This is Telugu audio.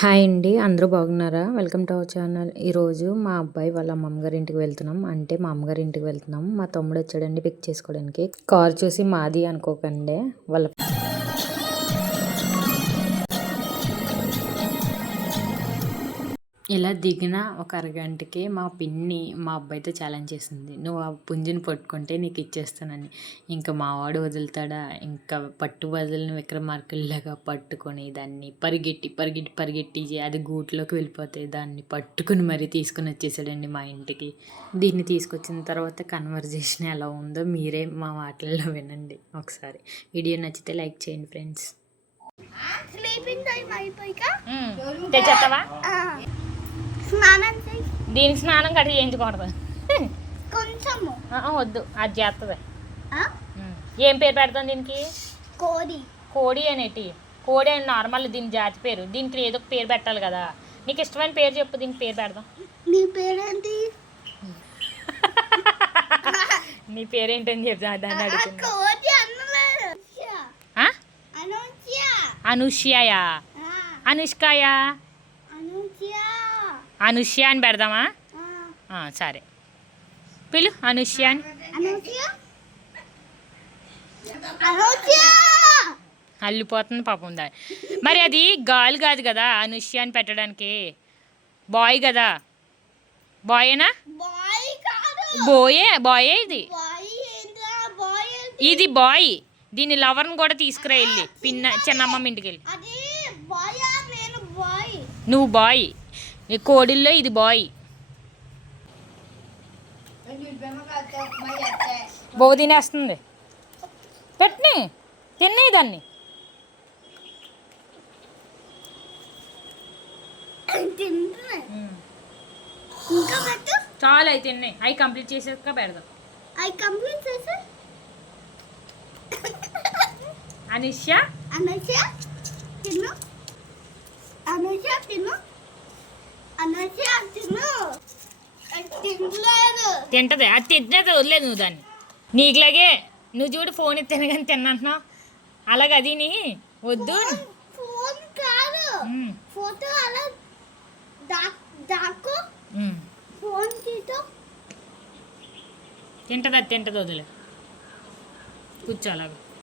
హాయ్ అండి, అందరూ బాగున్నారా? Welcome to our channel. ఈరోజు మా అబ్బాయి వాళ్ళ అమ్మమ్మగారి ఇంటికి వెళ్తున్నాం. అంటే మా అమ్మగారి ఇంటికి వెళ్తున్నాం. మా తమ్ముడు వచ్చాడండి పిక్ చేసుకోవడానికి. కార్ చూసి మాది అనుకోకండి, వాళ్ళ ఇలా దిగిన ఒక అరగంటకి మా పిన్ని మా అబ్బాయితో ఛాలెంజ్ చేసింది, నువ్వు ఆ పుంజుని పట్టుకుంటే నీకు ఇచ్చేస్తానని. ఇంకా మావాడు వదులుతాడా? ఇంకా పట్టు వదిలిన విక్రమార్కుల్లాగా పట్టుకొని దాన్ని పరిగెట్టి పరిగెట్టి పరిగెట్టి అది గూట్లోకి వెళ్ళిపోతే దాన్ని పట్టుకుని మరీ తీసుకుని వచ్చేసాడండి మా ఇంటికి. దీన్ని తీసుకొచ్చిన తర్వాత కన్వర్జేషన్ ఎలా ఉందో మీరే మా మాటల్లో వినండి ఒకసారి. వీడియో నచ్చితే లైక్ చేయండి ఫ్రెండ్స్. దీనికి స్నానం కట్టి చేయించకూడదు వద్దు, అది చేస్తుంది. ఏం పేరు పెడతాం దీనికి? కోడి. కోడి అనేటి కోడి అని నార్మల్ దీని జాతి పేరు. దీనికి ఏదో ఒక పేరు పెట్టాలి కదా. నీకు ఇష్టమైన పేరు చెప్పు, దీనికి పేరు పెడదాం. నీ పేరేంటి? నీ పేరేంటని చెప్తా దాన్ని అడుగుతున్నా. అనుష్యయా? అనుష్కయా? అనుష్య అని పెడదామా? సరే పిలు అనుష్య అని. అల్లిపోతుంది పాపం దా. మరి అది గర్ల్ కాదు కదా అనుష్య అని పెట్టడానికి. బాయ్ కదా? బాయేనా? బాయే ఇది. ఇది బాయ్. దీని లవర్ని కూడా తీసుకురా వెళ్ళి చిన్నమ్మమ్మ ఇంటికి వెళ్ళి. నువ్వు బాయ్, కోడిల్లో ఇది బాయ్. బో తినేస్తుంది. పెట్టిని తిన్నే దాన్ని. చాలా అవి తిన్నాయి. అవి కంప్లీట్ చేసాక పెడదాం. అనుష్య తింటది. అది తింటే వదిలేదు నువ్వు దాన్ని. నీకులాగే నువ్వు చూడు ఫోన్ ఎత్తాను కానీ తిన్నంటున్నావు. అలాగే అది నీ వద్దు. తింటది, అది తింటది వదిలే. కూర్చో అలాగా.